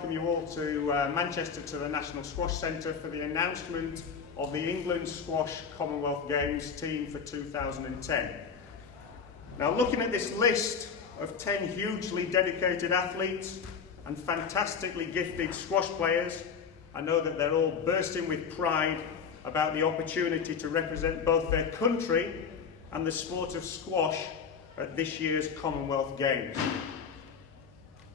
Welcome you all to Manchester to the National Squash Centre for the announcement of the England Squash Commonwealth Games team for 2010. Now, looking at this list of 10 hugely dedicated athletes and fantastically gifted squash players, I know that they're all bursting with pride about the opportunity to represent both their country and the sport of squash at this year's Commonwealth Games.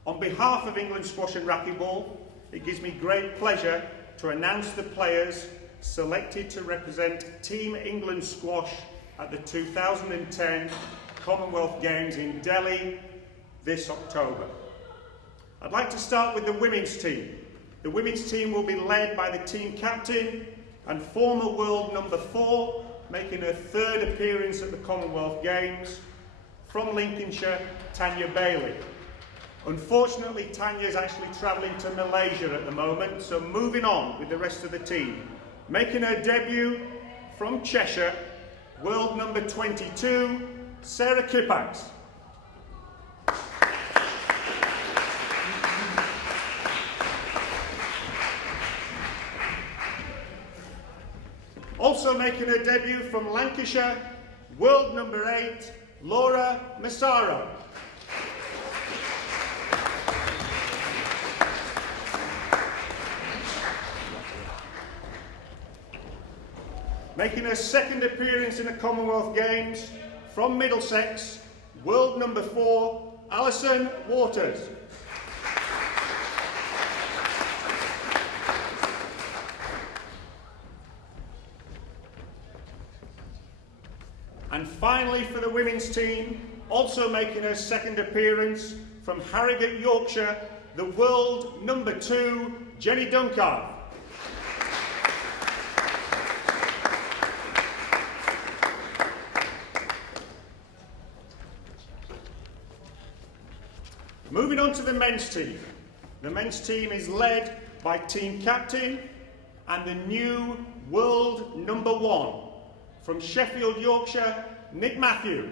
On behalf of England Squash and Racquetball, it gives me great pleasure to announce the players selected to represent Team England Squash at the 2010 Commonwealth Games in Delhi this October. I'd like to start with the women's team. The women's team will be led by the team captain and former world number 4, making her third appearance at the Commonwealth Games, from Lincolnshire, Tanya Bailey. Unfortunately, Tanya is actually travelling to Malaysia at the moment, so moving on with the rest of the team. Making her debut from Cheshire, world number 22, Sarah Kippax. Also making her debut from Lancashire, world number 8, Laura Massaro. Making her second appearance in the Commonwealth Games, from Middlesex, world number 4, Alison Waters. And finally, for the women's team, also making her second appearance, from Harrogate, Yorkshire, the world number 2, Jenny Duncalf. Moving on to the men's team. The men's team is led by team captain and the new world number 1 from Sheffield, Yorkshire, Nick Matthew.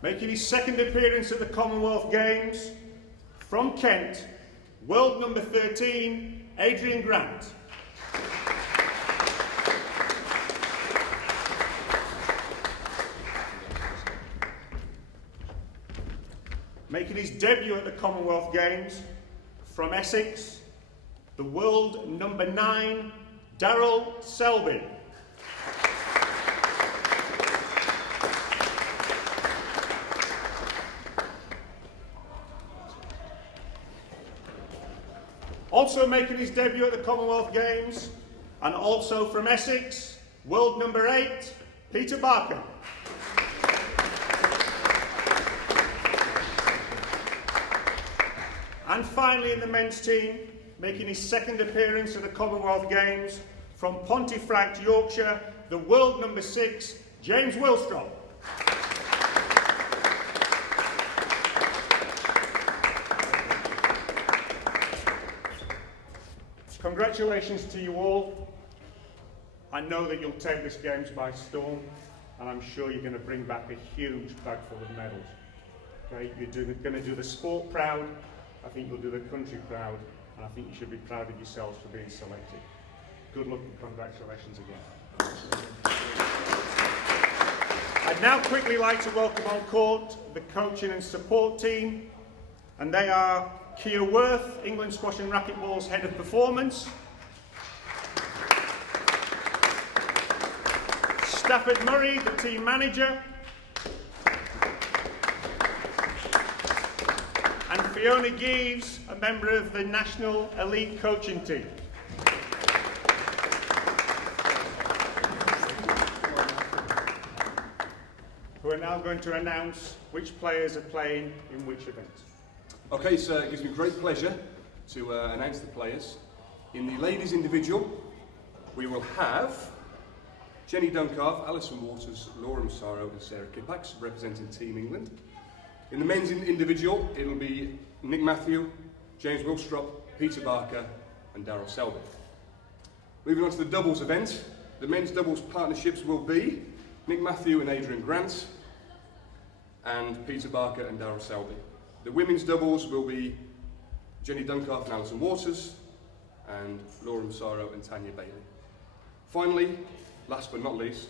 Making his second appearance at the Commonwealth Games, from Kent, world number 13, Adrian Grant. Making his debut at the Commonwealth Games, from Essex, the world number 9, Darryl Selby. Also making his debut at the Commonwealth Games, and also from Essex, world number 8, Peter Barker. And finally in the men's team, making his second appearance at the Commonwealth Games, from Pontefract, Yorkshire, the world number 6, James Wilstrop. Congratulations to you all. I know that you'll take this Games by storm, and I'm sure you're going to bring back a huge bag full of medals. Okay? You're going to do the sport proud, I think you'll do the country proud, and I think you should be proud of yourselves for being selected. Good luck and congratulations again. I'd now quickly like to welcome on court the coaching and support team, and they are Kia Worth, England Squash and Racquetball's Head of Performance, Stafford Murray, the Team Manager, and Fiona Geeves, a member of the National Elite Coaching Team. Who are now going to announce which players are playing in which events. Okay, so it gives me great pleasure to announce the players. In the ladies' individual, we will have Jenny Duncalf, Alison Waters, Laura Massaro and Sarah Kippax representing Team England. In the men's individual, it'll be Nick Matthew, James Wilstrop, Peter Barker and Darryl Selby. Moving on to the doubles event, the men's doubles partnerships will be Nick Matthew and Adrian Grant, and Peter Barker and Darryl Selby. The women's doubles will be Jenny Duncalf and Alison Waters, and Laura Massaro and Tanya Bailey. Finally, last but not least,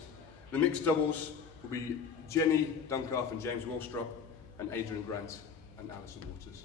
the mixed doubles will be Jenny Duncalf and James Willstrop, and Adrian Grant and Alison Waters.